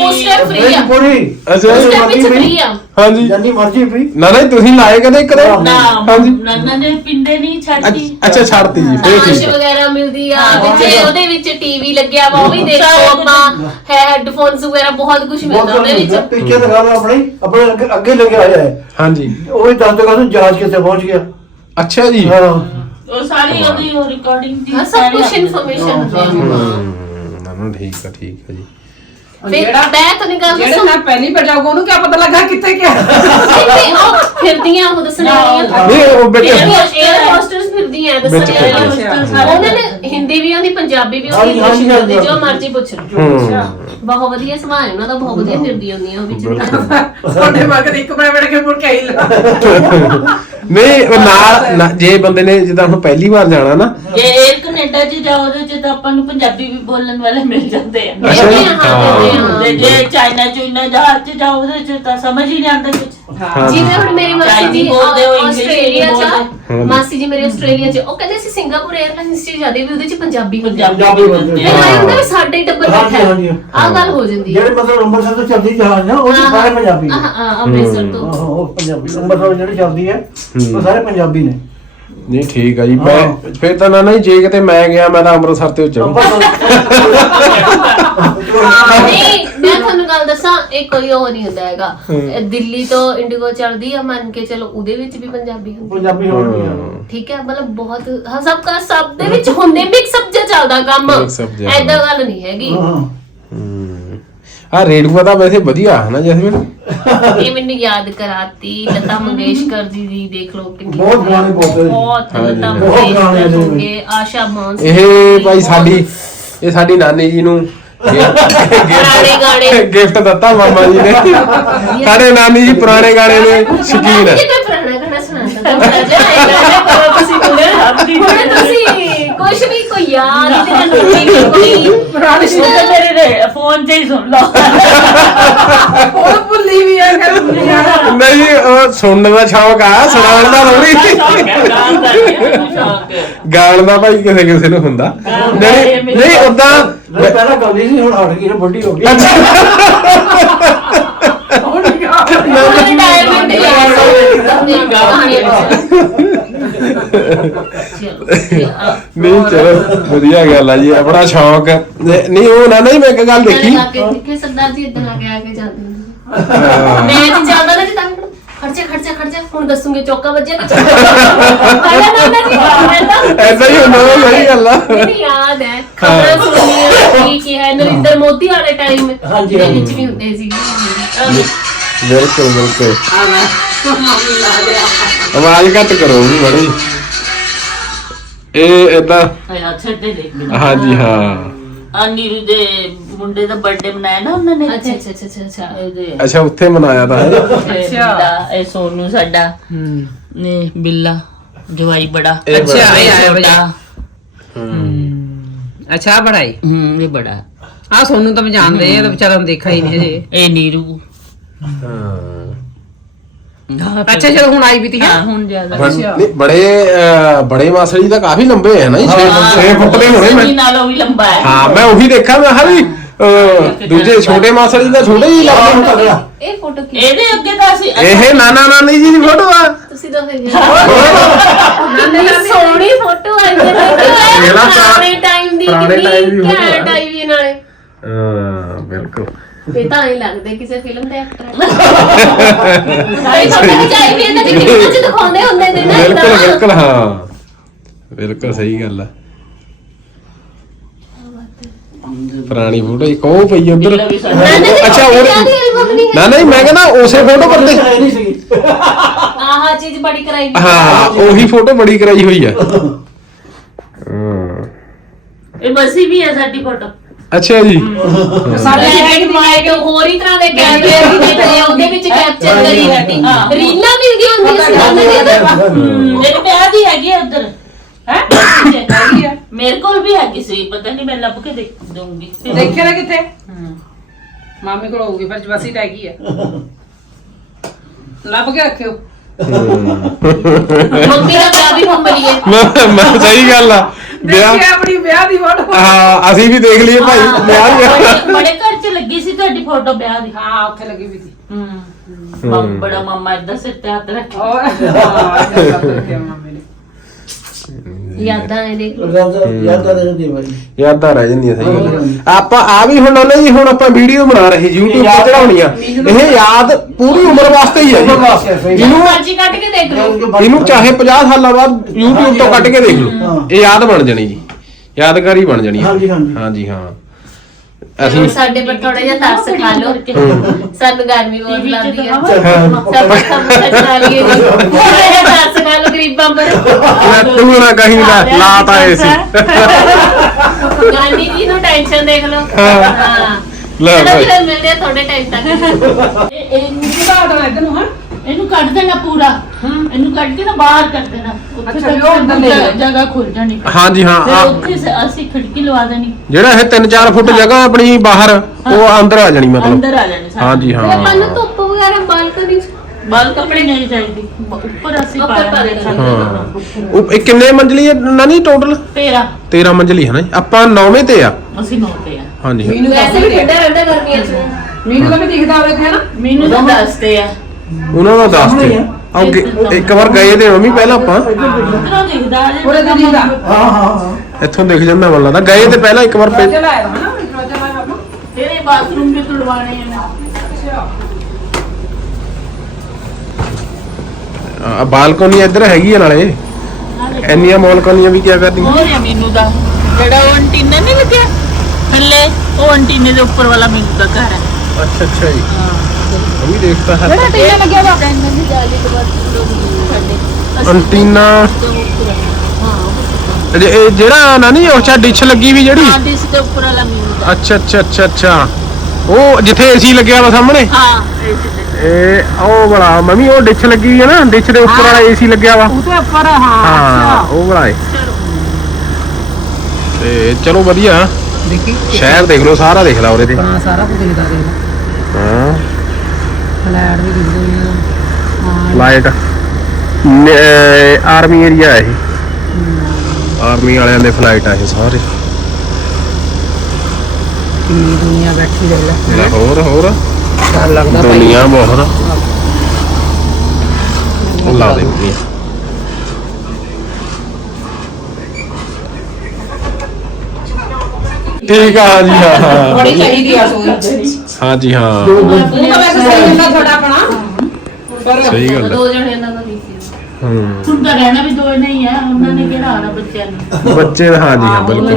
ਉਸ ਟਾਈਮ ਫ੍ਰੀ ਆ। ਪੂਰੀ ਅੱਛਾ ਉਸ ਜੀ। ਟਾਈਮ ਵਿੱਚ ਫ੍ਰੀ ਆ। ਹਾਂਜੀ। ਜੰਨੀ ਮਰਜ਼ੀ ਵੀ ਨਾ ਨਹੀਂ ਤੁਸੀਂ ਲਾਏ ਕਦੇ ਇੱਕ ਦੋ ਨਾ ਹਾਂਜੀ। ਨੰਨਾ ਨੇ ਪਿੰਡੇ ਨਹੀਂ ਛੱਡਦੀ ਅੱਛ- ਛੱਡਤੀ ਜੀ ਫੇਰ ਠੀਕ ਹੈ ਵਗੈਰਾ ਮਿਲਦੀ ਆ ਹਾਂ, ਵਿੱਚ ਹਾਂ। ਉਹਦੇ ਵਿੱਚ ਟੀਵੀ ਲੱਗਿਆ ਵਾ ਉਹ ਵੀ ਦੇਖੋ ਆਪਾਂ। ਹੈਡਫੋਨਸ ਵਗੈਰਾ ਬਹੁਤ ਕੁਝ ਮਿਲਦਾ ਉਹਦੇ ਵਿੱਚ। ਪਿੱਛੇ ਦਿਖਾ ਲਓ ਆਪਣੀ। ਆਪਣੇ ਅੱਗੇ- ਅੱਗੇ ਲੱਗਿਆ ਹੋਇਆ ਹੈ। ਹਾਂਜੀ। ਉਹ ਵੀ ਦੱਸ ਦੇਗਾ ਤੁਹਾਨੂੰ ਜਹਾਜ਼ ਕਿੱਥੇ ਪਹੁੰਚ ਗਿਆ। ਅੱਛਾ ਜੀ। ਹਾਂ। ਉਹ ਸਾਰੀ ਉਹਦੀ ਰਿਕਾਰਡਿੰਗ ਦੀ ਹਾਂ ਸਭ ਕੁਝ ਇਨਫੋਰਮੇਸ਼ਨ ਹੁੰਦੀ ਆ ਹਮ, ਨਾ ਨਾ ਠੀਕ ਆ ਠੀਕ ਆ ਜੀ। ਫਿਰ ਜਿਹੜਾ ਮੈਂ ਤੁਹਾਨੂੰ ਗੱਲ ਜਿਹੜੇ ਦੱਸਾਂ ਨਾਲ ਪਹਿਲੀ ਵਾਰ ਜਾਊਗਾ ਉਹਨੂੰ ਕੀ ਪਤਾ ਲੱਗਾ ਕਿੱਥੇ ਗਿਆ ਕਿਤੇ ਉਹ ਫਿਰਦੀਆਂ ਉਹ ਦੱਸਣ ਵਾਲੀਆਂ। ਨਹੀਂ ਉਹ ਬੇਟੇ 에ਅਰ ਹੋਸਟਸ ਫਿਰਦੀਆਂ ਦੱਸਣ ਵਿੱਚ ਵਾਲੀਆਂ ਫਿਰਦੀਆਂ। ਉਹਨਾਂ ਨੇ ਹਿੰਦੀ ਵੀ ਆਉਂਦੀ ਪੰਜਾਬੀ ਵੀ ਆਉਂਦੀ ਹਾਂਜੀ, ਹਾਂਜੀ, ਇੰਗਲਿਸ਼ ਵੀ ਆਉਂਦੀ ਹਾਂਜੀ। ਜੋ ਮਰਜ਼ੀ ਪੁੱਛ ਲਓ। ਹਮ ਬਹੁਤ ਵਧੀਆ ਸੁਭਾਅ ਹੈ ਉਹਨਾਂ ਦਾ ਬਹੁਤ ਵਧੀਆ ਫਿਰਦੀ ਹੁੰਦੀਆਂ ਉਹ ਵਿੱਚ ਤੁਹਾਡੇ ਮਗਰ ਇੱਕ ਮੈਂ ਬੜ ਕੇ ਮੁੜ ਕੇ ਆਈ ਲਾ। ਨਹੀਂ ਉਹ ਨਾਲ ਨਾ- ਜੇ ਬੰਦੇ ਨੇ ਜਿੱਦਾਂ ਹੁਣ ਪਹਿਲੀ ਵਾਰ ਜਾਣਾ ਨਾ ਜੇ 에ਅਰ ਕੈਨੇਡਾ 'ਚ ਜਾਓ ਉਹਦੇ 'ਚ ਤਾਂ ਆਪਾਂ ਨੂੰ ਪੰਜਾਬੀ ਵੀ ਬੋਲਣ ਵਾਲੇ ਮਿਲ ਜਾਂਦੇ ਆ ਅੱਛਾ ਜੀ। ਹਾਂ। ਤੇ ਚਾਈਨਾ ਚੁਈਨਾ ਜਹਾਜ਼ 'ਚ ਜਾਓ ਉਹਦੇ 'ਚ ਤਾਂ ਸਮਝ ਹੀ ਨਹੀਂ ਆਉਂਦਾ ਕੁਝ ਹਾਂ। ਜਿਵੇਂ ਹੁਣ ਮੇਰੀ ਮਾਸੀ ਜੀ ਬੋਲਦੇ ਹੋ, ਇੰਗਲਿਸ਼ ਆਸਟ੍ਰੇਲੀਆ ਚ। ਬੋਲਦੇ। ਮਾਸੀ ਜੀ ਮੇਰੇ ਆਸਟ੍ਰੇਲੀਆ ਚ ਉਹ ਕਹਿੰਦੇ ਸੀ ਸਿੰਗਾਪੁਰ 에ਅਰਲਾਈਨਸ ਚ ਜਾਂਦੇ ਵੀ ਉਹਦੇ ਚ ਪੰਜਾਬੀ ਹੁੰਦੀ ਆ। ਪੰਜਾਬੀ ਬੋਲਦੇ ਫਿਰ ਆ ਆਏ ਹੁੰਦਾ ਵੀ ਸਾਡੇ ਹੀ ਟੱਬਰ ਹਾਂਜੀ, ਬੈਠਾ ਹਾਂਜੀ। ਆਹ ਗੱਲ ਹੋ ਜਾਂਦੀ ਹੈ। ਜਿਹੜੇ ਮਤਲਬ ਅੰਮ੍ਰਿਤਸਰ ਤੋਂ ਚੱਲਦੀ ਜਹਾਜ਼ ਨਾ ਉਹ 'ਚ ਸਾਰੇ ਪੰਜਾਬੀ ਨੇ। ਹਾਂ ਹਾਂ ਅੰਮ੍ਰਿਤਸਰ ਤੋਂ। ਹਾਂ, ਉਹ ਪੰਜਾਬੀ ਅੰਮ੍ਰਿਤਸਰ ਜਿਹੜੀ ਚੱਲਦੀ ਹੈ ਉਹ ਸਾਰੇ ਪੰਜਾਬੀ ਨੇ। ਨਹੀਂ ਠੀਕ ਆ ਜੀ। ਮੈਂ ਫਿਰ ਤਾਂ ਨਾ ਨਹੀਂ ਜੇ ਕਿਤੇ ਮੈਂ ਗਿਆ ਮੈਂ ਤਾਂ ਅੰਮ੍ਰਿਤਸਰ ਤੇ ਚੜੂ ਨਹੀਂ ਮੈਂ ਤੁਹਾਨੂੰ ਗੱਲ ਦੱਸਾਂ ਇਹ ਕੋਈ ਉਹ ਨਹੀਂ ਹੁੰਦਾ ਹੈਗਾ। ਇਹ ਦਿੱਲੀ ਤੋਂ ਇੰਡੀਗੋ ਚੱਲਦੀ ਆ ਮੰਨ ਕੇ ਚਲੋ ਉਹਦੇ ਵਿੱਚ ਵੀ ਪੰਜਾਬੀ ਹੁੰਦੀ ਪੰਜਾਬੀ ਹੋਣੀ ਆ। ਠੀਕ ਹੈ ਮਤਲਬ ਬਹੁਤ ਹਾਂ, ਸਭ ਕਾ ਸਭ ਦੇ ਵਿੱਚ ਹੁੰਦੇ ਮਿਕਸ ਜਿਹਾ ਚੱਲਦਾ ਕੰਮ। ਜਿਹਾ। ਐਦਾਂ ਗੱਲ ਨਹੀਂ ਹੈਗੀ। ਹਾਂ। ਆ ਰੇਡੂਆ ਤਾਂ ਵੈਸੇ ਵਧੀਆ ਹੈ ਨਾ ਜੈਸਮੀਨ? ਇਹ ਮੈਨੂੰ ਯਾਦ ਕਰਾਤੀ ਲਤਾ ਮੰਗੇਸ਼ਕਰ ਜੀ ਦੀ ਦੇਖ ਲਓ ਕਿੰਨੀ ਬਹੁਤ ਗਾਣੇ ਬਹੁਤ। ਬਹੁਤ ਲਤਾ ਮੰਗੇਸ਼ਕਰ ਨੇ। ਹੋ ਗਏ ਆਸ਼ਾ ਮਾਨਸ ਇਹ ਭਾਈ ਸਾਡੀ ਇਹ ਸਾਡੀ ਨਾਨੀ ਜੀ ਨੂੰ ਪੁਰਾਣੇ ਗਾਣੇ। ਗਿਫਟ ਦਿੱਤਾ ਮਾਮਾ ਜੀ ਨੇ। ਸਾਡੇ ਨਾਨੀ ਜੀ ਪੁਰਾਣੇ ਗਾਣੇ ਦੇ ਸ਼ੌਕੀਨ। ਹੈ ਤਾਂ ਤੁਸੀਂ ਪੂਰੇ ਹੁਣ ਤੁਸੀਂ ਕੁਝ ਵੀ ਕੋਈ ਯਾਦ ਨਹੀਂ ਤੁਹਾਨੂੰ ਕੋਈ ਪੁਰਾਣੀ ਤਾਂ ਮੇਰੇ ਦੇ ਫੋਨ 'ਤੇ ਹੀ ਸੁਣ ਲਓ ਉਹ ਭੁੱਲੀ ਵੀ ਆ ਕਰ ਨਹੀਂ ਉਹ ਸੁਣਨ ਦਾ ਸ਼ੌਕ ਆ ਸੁਣਾਉਣ ਦਾ ਨਹੀਂ। ਗਾਣ ਦਾ ਭਾਈ ਕਿਸੇ ਕਿਸੇ ਨੂੰ ਹੁੰਦਾ। ਨਹੀਂ ਨਹੀਂ ਉਦਾਂ ਪਹਿਲਾਂ ਗਾਉਂਦੀ ਸੀ ਹੁਣ ਹਟ ਗਈ। ਨਾ ਵੱਡੀ ਹੋ ਗਈ ਹੁਣ ਲੈ ਨਹੀਂ ਚਲੋ ਵਧੀਆ ਗੱਲ ਆ ਜੀ ਆਪਣਾ ਸ਼ੌਕ ਨਹੀਂ ਨਹੀਂ, ਉਹ ਨਾ ਨਹੀਂ ਮੈਂ ਇੱਕ ਗੱਲ ਦੇਖੀ। ਕਿ ਸਰਦਾਰ ਜੀ ਇਦਾਂ ਆ ਕੇ ਆ ਕੇ ਜਾਂਦੇ ਹੁੰਦੇ ਮੈਂ ਜੀ ਜਾਂਦਾ ਨਾ ਜੀ ਤਾਂ ਖਰਚੇ ਖਰਚੇ ਖਰਚੇ ਹੁਣ ਦੱਸੂਗੇ ਚੌਕਾ ਵੱਜਿਆ ਕਿ ਚੌਕਾ ਨਾ ਨਾ ਜੀ ਮੈਂ ਤਾਂ ਐਸਾ ਹੀ ਹੁੰਦਾ ਵਾ, ਸਹੀ ਗੱਲ ਆ। ਮੈਨੂੰ ਯਾਦ ਹੈ। ਖਬਰਾਂ ਸੁਣੀਆਂ ਕੀ ਕੀ ਹੈ। ਨਰਿੰਦਰ ਮੋਦੀ ਵਾਲੇ ਟਾਈਮ ਹਾਂਜੀ, ਦੇ ਹਾਂਜੀ। ਵਿੱਚ ਵੀ ਹੁੰਦੇ ਸੀ। ਬਿਲਕੁਲ ਬਿਲਕੁਲ। ਆਵਾਜ਼ ਘੱਟ ਕਰੋ ਵੀ ਬੜੀ ਇਹ ਇਦਾਂ ਹਾਂ ਛੱਡੇ ਦੇਖ ਹਾਂਜੀ ਹਾਂ। ਆ ਨੀਰੂ ਦੇ ਮੁੰਡੇ ਦਾ ਬਰਥਡੇ ਮਨਾਇਆ ਨਾ ਉਹਨਾਂ ਨੇ? ਅੱਛਾ ਅੱਛਾ ਅੱਛਾ ਅੱਛਾ ਅੱਛਾ। ਇਹਦੇ। ਅੱਛਾ ਉੱਥੇ ਮਨਾਇਆ ਤਾਂ ਹੈ। ਇਹ ਬਿੱਲਾ, ਇਹ ਸੋਨੂ ਸਾਡਾ। ਹੂੰ। ਨੇ ਬਿੱਲਾ ਜਵਾਈ ਬੜਾ। ਅੱਛਾ ਬੜਾ- ਇਹ ਆਇਆ ਬਈ ਛੋਟਾ। ਅੱਛਾ ਆਹ ਬੜਾ ਈ ਹੂੰ ਇਹ ਬੜਾ। ਆ ਸੋਨੂੰ ਤਾਂ ਮੈਂ ਜਾਣਦੇ ਆ ਤਾਂ ਵਿਚਾਰਾ ਨੂੰ ਦੇਖਿਆ ਹੀ ਨਹੀਂ ਹਜੇ। ਇਹ ਨੀਰੂ। ਹਾਂ। ਅੱਛਾ ਚਲੋ ਹੁਣ ਆਈ ਵੀ ਤੀ ਹਾਂ? ਹੁਣ ਜ਼ਿਆਦਾ ਨਹੀਂ, ਬੜੇ ਅਹ, ਬੜੇ ਮਾਸੜ ਜੀ ਤਾਂ ਕਾਫੀ ਲੰਬੇ ਹੈ ਨਾ ਜੀ 6 ਫੁੱਟ ਦੇ ਹੋਣੇ ਮੈਂ। ਨਾਲੋਂ ਵੀ ਲੰਬਾ ਹੈ। ਹਾਂ ਮੈਂ ਉਹੀ ਦੇਖਿਆ ਮੈਂ ਹਰੀ ਦੂਜੇ ਛੋਟੇ ਮਾਸੜ ਜੀ ਦਾ ਛੋਟੇ ਹੀ ਲੱਗਦੇ ਤਗੜਾ ਇਹ ਫੋਟੋ ਕੀ ਇਹਦੇ ਅੱਗੇ ਤਾਂ ਅਸੀਂ ਇਹ ਨਾਨਾ ਨਾਨੀ ਜੀ ਦੀ ਫੋਟੋ ਆ। ਤੁਸੀਂ ਤਾਂ ਨਾਨੀ ਸੋਹਣੀ ਫੋਟੋ ਆਈ ਹੈ ਭਰਾ- ਪੁਰਾਣੇ ਟਾਈਮ ਦੀ ਪੁਰਾਣੇ time ਦੀ ਕਿੰਨੀ photo ਘੈਂਟ ਆ। ਆਈ ਵੀ ਨਾਲੇ। ਹਾਂ ਬਿਲਕੁਲ। ਇਹ ਤਾਂ ਐਂ ਲੱਗਦੇ ਕਿਸੇ ਫਿਲਮ ਦੇ ਐਕਟਰ ਸਾਰੀ ਫੋਟੋ ਖਿਚਾਈ ਵੀ ਇਹਨਾਂ ਦੀ ਫਿਲਮਾਂ 'ਚ ਦਿਖਾਉਂਦੇ ਹੁੰਦੇ ਨੇ ਨਾ ਬਿਲਕੁਲ ਏਦਾਂ। ਬਿਲਕੁਲ ਹਾਂ। ਬਿਲਕੁਲ ਸਹੀ ਗੱਲ ਆ। ਪੁਰਾਣੀ ਫੋਟੋ ਇੱਕ ਉਹ ਪਈ ਉਧਰ। ਵੀ ਸਾਡਾ ਅੱਛਾ, ਉਹ- ਐਲਬਮ ਨਹੀਂ ਨਾ ਨਹੀਂ ਮੈਂ ਕਹਿੰਦਾ ਉਸੇ ਫੋਟੋ ਪਰ ਤੇ ਹੈ ਨਹੀਂ ਸੀ ਆਹ ਚੀਜ਼ ਬੜੀ ਕਰਾਈ ਹਾਂ ਉਹੀ ਫੋਟੋ ਬੜੀ ਕਰਾਈ ਹੋਈ ਆ। ਹਾਂ। ਇਹ ਬਸੀ ਵੀ ਹੈ ਸਾਡੀ ਫੋਟੋ ਅੱਛਾ ਜੀ। ਸਾਡੇ ਸਾਡੇ ਮਾਈਕ ਹੋਰ ਹੀ ਤਰ੍ਹਾਂ ਦੇ ਕੈਮਰੇ ਵੀ ਨੇ ਉਹਦੇ ਵਿੱਚ ਕੈਪਚਰ ਕਰੀ ਦਿੱਤੀ ਹਾਂ। ਰੀਲਾਂ ਮਿਲਦੀਆਂ ਹੁੰਦੀਆਂ ਸੀ ਦੀਆਂ ਤਾਂ। ਮੇਰੇ ਪਿਆਰ ਦੀ ਹੈਗੀ ਉਧਰ। ਹੈ? ਮੇਰੇ ਕੋਲ ਵੀ ਹੈਗੀ ਸੀ ਪਤਾ ਨਹੀਂ ਮੈਂ ਲੱਭ ਕੇ ਦੇਖ ਦਊਂਗੀ। ਦੇਖਿਆ ਨਾ ਕਿੱਥੇ। ਮਾਮੀ ਕੋਲ ਹੋਊਗੀ ਫਿਰ ਜਵਾਸੀ ਟੈਗੀ ਹੈ ਲੱਭ ਕੇ ਰੱਖਿਓ। ਮੰਮੀ ਦਾ ਵਿਆਹ ਵੀ ਮੁੰਬਈ ਹੈ ਮੈਂ ਸਹੀ ਗੱਲ ਆ। ਵਿਆਹ ਆਪਣੀ ਵਿਆਹ ਦੀ ਫੋਟੋ ਹਾਂ ਅਸੀਂ ਵੀ ਦੇਖ ਲਈਏ ਭਾਈ ਵਿਆਹ ਬੜੇ- ਬੜੇ ਘਰ ਚ ਲੱਗੀ ਸੀ ਤੁਹਾਡੀ ਫੋਟੋ ਵਿਆਹ ਦੀ। ਹਾਂ ਉੱਥੇ ਲੱਗੀ ਵੀ ਸੀ। ਹਮ ਬੜਾ ਮਮਾ ਇਦਾਂ ਸਿਰ ਤੇ ਹੱਥ ਰੱਖਿਆ। ਹੋਰ। ਹਾਂ ਇਹ ਮਾਮੀ ਨੇ। ਯਾਦਾਂ ਇਹਦੇ। ਯਾਦ ਰਹਿੰਦੀ ਰਹਿ ਜਾਂਦੀਆਂ ਸਹੀ ਗੱਲ। ਆਪਾਂ ਆ ਵੀ ਹੁਣ ਨਾ ਜੀ ਹੁਣ ਆਪਾਂ ਵੀਡੀਓ ਬਣਾ ਰਹੇ YouTube ਤੇ ਚੜਾਉਣੀ ਆ। ਇਹ ਯਾਦ ਪੂਰੀ ਉਮਰ ਵਾਸਤੇ ਹੀ ਆ ਉਮਰ ਜੀ ਵਾਸਤੇ ਸਹੀ ਇਹਨੂੰ ਮਰਜ਼ੀ ਕੱਢ ਕੇ ਦੇਖ ਲਓ। ਇਹਨੂੰ ਚਾਹੇ 50 ਸਾਲਾਂ ਬਾਅਦ YouTube ਤੋਂ ਕੱਢ ਕੇ ਦੇਖ ਲਓ। ਹਾਂ। ਇਹ ਯਾਦ ਬਣ ਜਾਣੀ ਜੀ। ਯਾਦਗਾਰੀ ਬਣ ਜਾਣੀ ਹਾਂਜੀ, ਹਾਂਜੀ। ਹਾਂਜੀ ਹਾਂ। ਅਸੀਂ ਸਾਡੇ ਪਰ ਥੋੜਾ ਜਿਹਾ ਤਰਸ ਖਾ ਲਓ। ਸਾਨੂੰ ਗਰਮੀ ਬਹੁਤ ਲੱਗਦੀ ਹੈ। ਸਭ ਸਭ ਖਾ ਲਈਏ ਜੀ ਥੋੜਾ ਜਿਹਾ ਤਰਸ ਖਾ ਲਓ ਗਰੀਬਾਂ ਪਰ ਤੂੰ ਨਾ ਕਹੀਂ ਦਾ ਲਾਤ ਆਏ ਸੀ। ਗਾਂਧੀ ਜੀ ਨੂੰ ਟੈਨਸ਼ਨ ਦੇਖ ਲਓ। ਹਾਂ। ਲੈ ਚਲੋ ਭਾਈ। ਫਿਰ ਮਿਲਦੇ ਆ ਥੋੜੇ ਟਾਈਮ ਤੱਕ। ਇਹ- ਇਹਨੂੰ ਕਿਹਦਾ ਆਟਾ ਇੱਧਰ ਨੂੰ ਹਾਂ। ਇਹਨੂੰ ਕੱਢ ਦੇਣਾ ਪੂਰਾ। ਇਹਨੂੰ ਕੱਢ ਕੇ ਨਾ ਬਾਹਰ ਕਰ ਦੇਣਾ। ਉੱਥੇ ਅੱਛਾ, ਤੱਕ ਵੀ ਉਹ ਅੰਦਰ ਲੈ ਜਗ੍ਹਾ- ਖੁੱਲ ਜਾਣੀ। ਹਾਂਜੀ ਹਾਂ ਫਿਰ ਆ- ਉੱਥੇ ਸ- ਅਸੀਂ ਖਿੜਕੀ ਲਵਾ ਦੇਣੀ। ਜਿਹੜਾ ਇਹ 3-4 ਫੁੱਟ ਜਗ੍ਹਾ ਆਪਣੀ ਬਾਹਰ ਉਹ ਅੰਦਰ ਆ ਜਾਣੀ ਮਤਲਬ। ਅੰਦਰ ਆ ਜਾਣੀ ਹਾਂਜੀ ਫਿਰ ਆਪਾਂ ਨੂੰ ਹਾਂ ਧੁੱਪ ਵਗੈਰਾ ਬਾਲਕਨੀ ਚ ਬਾਲ ਕੱਪੜੇ ਨਹੀਂ ਚਾਹੀਦੀ। ਬ- ਉੱਪਰ ਅਸੀਂ ਉੱਪਰ ਪਾ ਦੇਣਾ। ਹਾਂ। ਉਹ ਇਹ ਕਿੰਨੇ ਮੰਜ਼ਲੀ ਹੈ? ਨਾ ਨਹੀਂ ਟੋਟਲ ਤੇਰਾ। 13 ਮੰਜ਼ਲੀ ਹੈ ਨਾ ਜੀ? ਆਪਾਂ 9ਵੇਂ ਤੇ ਆ। ਅਸੀਂ ਨੋ ਤੇ ਆ। ਹਾਂਜੀ। ਮੀਨੂ ਵੈਸੇ ਵੀ ਠੰਡਾ ਰਹਿੰਦਾ ਗਰਮੀਆਂ ਚ। ਮੀਨੂ ਵੀ ਦਿਖਦਾ ਹੋਵੇ ਹੈ ਨਾ? ਮੈਨੂੰ ਤਾਂ ਦੱਸਦੇ ਆ। ਉਹਨਾਂ ਦਾ ਦੱਸ ਸਾਹਮਣੇ ਹੀ ਆ। ਇੱਕ ਵਾਰ ਗਏ ਤੇ ਮੰਮੀ ਪਹਿਲਾਂ ਆਪਾਂ। ਇਧਰੋਂ ਦਿਖਦਾ ਜੇ ਉਹਦੇ ਤੇ ਦਿਖਦਾ। ਹਾਂ ਹਾਂ ਹਾਂ। ਇੱਥੋਂ ਦਿਖ ਜਾਂਦਾ ਮੈਨੂੰ ਲੱਗਦਾ। ਗਏ ਤੇ ਪਹਿਲਾਂ ਇੱਕ ਵਾਰ ਪਹਿ- ਚਲਾਇਆ ਹਨਾ ਚਲਾਇਆ ਬਾਬਾ ਤੇਰੇ ਬਾਥਰੂਮ ਵੀ ਤੁੜਵਾਣੇ ਨੇ ਆ। ਬਾਲਕੋਨੀ ਇੱਧਰ ਹੈਗੀ ਆ ਨਾਲੇ। ਇੰਨੀਆਂ ਬਾਲਕੋਨੀਆਂ ਵੀ ਕੀ ਕਰਦੀਆਂ? ਹੋਰ ਹੈ ਮੀਨੂ ਦਾ ਜਿਹੜਾ ਉਹ ਅੰਟੀਨੇ ਨਹੀਂ ਲੱਗਿਆ? ਥੱਲੇ ਉਹ ਅੰਟੀਨੇ ਦੇ ਉੱਪਰ ਵਾਲਾ ਮੀਨੂ ਦਾ ਘਰ ਹੈ ਅੱਛਾ ਅੱਛਾ ਜੀ। ਉਹ ਵੀ ਦੇਖਤਾ ਹੈ। ਕਿਹੜਾ ਟੀਨਾ ਲੱਗਿਆ ਵਾ। ਟੈਂਗਨ ਦੀ ਜਾਲੀ ਤੋਂ ਬਾਅਦ ਸਾਡੇ ਅੰਟੀਨਾ। ਇਹ ਇਹ ਜਿਹੜਾ ਨਾ ਨਹੀਂ ਉਹ ਚਾ ਡਿਸ਼ ਲੱਗੀ ਵੀ ਜਿਹੜੀ? ਹਾਂ ਦਿਸ ਦੇ ਉੱਪਰ ਵਾਲਾ ਮੀਨੂ ਦਾ। ਅੱਛਾ ਅੱਛਾ ਅੱਛਾ ਅੱਛਾ। ਉਹ ਜਿੱਥੇ ਏਸੀ ਲੱਗਿਆ ਵਾ ਸਾਹਮਣੇ? ਹਾਂ। ਇਹ ਤੇ ਇਹ ਉਹ ਬੜਾ ਮੰਮੀ ਉਹ ਡਿਸ਼ ਲੱਗੀ ਵੀ ਹੈ ਨਾ ਡਿਸ਼ ਦੇ ਉੱਪਰ ਵਾਲਾ ਏਸੀ ਲੱਗਿਆ ਵਾ। ਉਹਦੇ ਉੱਪਰ ਹਾਂ ਹਾਂ ਉਹ ਬੜਾ ਹੈ ਤੇ ਚਲੋ ਵਧੀਆ। ਦੇਖੀ। ਸ਼ਹਿਰ ਦੇਖ ਲਓ ਸਾਰਾ ਦੇਖ ਲਾ ਉਹਦੇ ਤੇ। ਹਾਂ ਸਾਰਾ ਕੁਝ ਦਿਖਦਾ ਦੇਖ ਹਾਂ। ਫਲੈਟ ਵੀ ਨੇ ਹਾਂ। ਲਾਈਟ। ਆਰਮੀ ਏਰੀਆ ਹੈ ਇਹ। ਆਰਮੀ ਵਾਲਿਆਂ ਦੇ ਫਲਾਈਟ ਆ ਇਹ ਸਾਰੇ। ਕਿੰਨੀ ਦੁਨੀਆ ਬੈਠੀ ਰਹਿ ਲੈ। ਹੋਰ ਹੋਰ। ਲੱਗਦਾ ਦੁਨੀਆ ਬਹੁਤ। ਲਾ ਦੇ ਦੁਨੀਆ ਠੀਕ ਆ ਜੀ ਹਾਂ ਹਾਂ। ਬੜੀ ਚਾਹੀਦੀ ਆ ਸੋਈ। ਹਾਂ। ਜੀ ਹਾਂ ਉਹ ਤਾਂ ਵੈਸੇ ਸਹੀ ਹੁੰਦਾ ਤੁਹਾਡਾ ਆਪਣਾ। ਪਰ ਸਹੀ ਗੱਲ ਹੈ ਦੋ ਜਣੇ ਇਹਨਾਂ ਦਾ ਦੇਖਿਓ ਹੂੰ। ਹੁਣ ਤਾਂ ਰਹਿਣਾ ਵੀ ਦੋ ਨਹੀਂ ਹੈ ਉਹਨਾਂ ਨੇ ਕਿਹੜਾ ਆਣਾ ਬੱਚਿਆਂ ਨੂੰ? ਬੱਚੇ ਹਾਂ ਜੀ ਹਾਂ ਬਿਲਕੁਲ।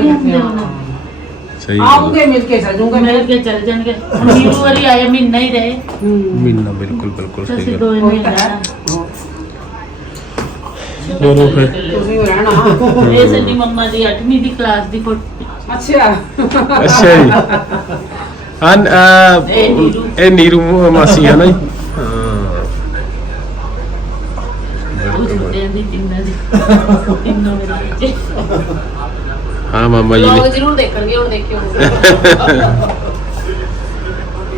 ਸਹੀ ਗੱਲ ਆਉਂਗੇ ਮਿਲ ਕੇ ਸਜੂਗੇ ਮਿਲ ਕੇ ਚੱਲ ਜਾਣਗੇ। ਹੁਣ ਮੀਨੂ ਵਾਲੀ ਆਏ ਮਹੀਨਾ ਹੀ ਰਹੇ। ਮੀਨਾ ਬਿਲਕੁਲ ਬਿਲਕੁਲ ਅਸੀਂ ਸਹੀ ਗੱਲ ਦੋ ਨਹੀਂ ਰਹਿਣਾ। ਚਲੋ ਫਿਰ? ਤੁਸੀਂ ਵੀ ਰਹਿਣਾ। ਇਹ ਸਾਡੀ ਮੰਮਾ ਦੀ 8ਵੀਂ ਦੀ ਕਲਾਸ ਦੀ ਫੋਟੋ ਅੱਛਾ ਅੱਛਾ ਜੀ ਹਾਂ ਅਹ, ਇਹ ਨੀਰੂ। ਮਾਸੀ ਹੈ ਨਾ ਜੀ ਹਾਂ ਮਾਮਾ ਜੀ ਲੋਕ ਨੇ ਜ਼ਰੂਰ ਦੇਖਣਗੇ ਹੁਣ ਦੇਖਿਓ।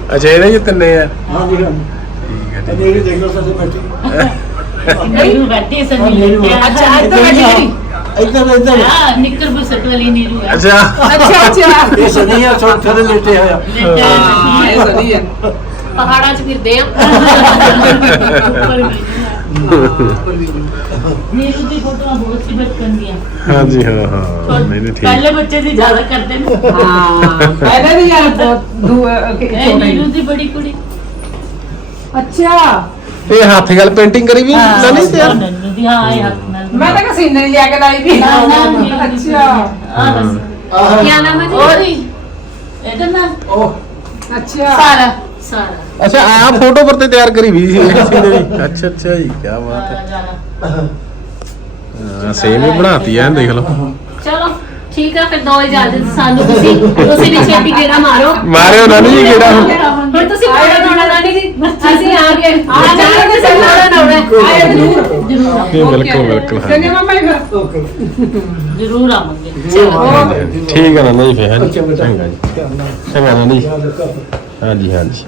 ਅੱਛਾ ਇਹਦੇ ਜੀ ਤਿੰਨੇ ਆ? ਹਾਂ ਜੀ ਹਾਂ ਤੇ ਮੇਰੀ ਦੇਖ ਲਓ ਸਾਰੇ ਬੈਠੇ। ਨੀਰੂ ਬੈਠੀ ਸਨ ਨੀਰੂ ਅੱਛਾ ਇੱਧਰ ਬੈਠੀ। ਜਿਹੜੀ ਇੱਧਰ ਇੱਧਰ ਹਾਂ ਨਿੱਕਰ ਬਸਟ ਵਾਲੀ ਨੀਰੂ ਹੈ। ਅੱਛਾ। ਅੱਛਾ ਅੱਛਾ। ਇਹ ਸਨੀਆ ਛੋਟੇ ਛੋਟੇ ਲੇਟੇ ਹੋਇਆ ਹਾਂ ਇਹ ਸਹੀ ਹੈ ਪਹਾੜਾਂ 'ਚ ਫਿਰਦੇ ਆ। ਉੱਪਰ ਨੀਰੂ ਦੀ ਫੋਟੋਆਂ ਬਹੁਤ ਸੀ ਬਚਪਨ ਦੀਆਂ। ਹਾਂ ਜੀ ਹਾਂ। ਹਾਂ ਨਹੀਂ ਨਹੀਂ ਠੀਕ। ਪਹਿਲੇ ਬੱਚੇ ਦੀ ਜ਼ਿਆਦਾ ਕਰਦੇ ਨੇ ਹਾਂ। ਪਹਿਲੇ ਵੀ ਯਾਰ ਬਹੁਤ ਦੂ ਇਹ ਛੋਟੇ ਨੀਰੂ ਦੀ ਬੜੀ ਕੁੜੀ। ਅੱਛਾ। ਇਹ ਹੱਥ ਗੱਲ ਪੇਂਟਿੰਗ ਕਰੀ ਵੀ? ਨਹੀਂ ਤੇ ਯਾਰ ਨੀਰੂ ਦੀ ਹਾਂ ਇਹ ਹੱਥ ਮੈਂ ਤਾਂ ਕਸੀਨੇ ਲਿਆ ਕੇ ਲਾਈ ਵੀ। ਨਾ ਨਾ ਦੀ ਅੱਛਾ। ਆ ਬਸ ਆਹ ਕੀ ਨਾਮ ਹੈ ਜੀ? ਹੋਰ। ਹੀ ਇਹਦਾ ਨਾ ਉਹ ਅੱਛਾ। ਸਾਰਾ। ਸਾਰਾ। ਅੱਛਾ ਆ ਫੋਟੋ ਪਰ ਤੇ ਤਿਆਰ ਕਰੀ ਵੀ ਸੀ। ਕਿਸੇ ਨੇ ਵੀ ਅੱਛਾ ਅੱਛਾ ਜੀ ਕੀ ਬਾਤ ਹੈ। ਸਾਰਾ ਹਾਂ ਸੇਮ ਹੀ ਬਣਾਤੀ ਐ ਦੇਖ ਲਓ। ਚਲੋ ਠੀਕ ਆ ਫਿਰ ਦੋ ਇਜਾਜ਼ਤ ਸਾਨੂੰ ਤੁਸੀਂ। ਤੁਸੀਂ ਵੀ ਛੇਤੀ ਗੇੜਾ ਮਾਰੋ। ਮਾਰਿਓ ਨਾਨੀ ਜੀ ਕਿਹੜਾ ਹੁਣ। ਹੁਣ ਤੁਸੀਂ ਕੋੜਾ ਨੋਣਾ ਨਾਨੀ ਜੀ। ਅਸੀਂ ਆ ਗਏ ਆ ਜਾਣਗੇ ਸਭ ਕੋੜਾ ਨੋਣਾ ਆਏ ਜ਼ਰੂਰ ਜ਼ਰੂਰ ਜੀ, ਬਿਲਕੁਲ ਬਿਲਕੁਲ ਹਾਂ। ਮਾਮਾ ਜ਼ਰੂਰ ਆਵਾਂਗੇ। ਠੀਕ ਹੈ ਨਾਨਾ ਜੀ ਫੇਰ ਹਾਂਜੀ ਚੰਗਾ ਜੀ। ਚੰਗਾ। ਜੀ ਰੱਖੋ। ਹਾਂਜੀ ਹਾਂਜੀ।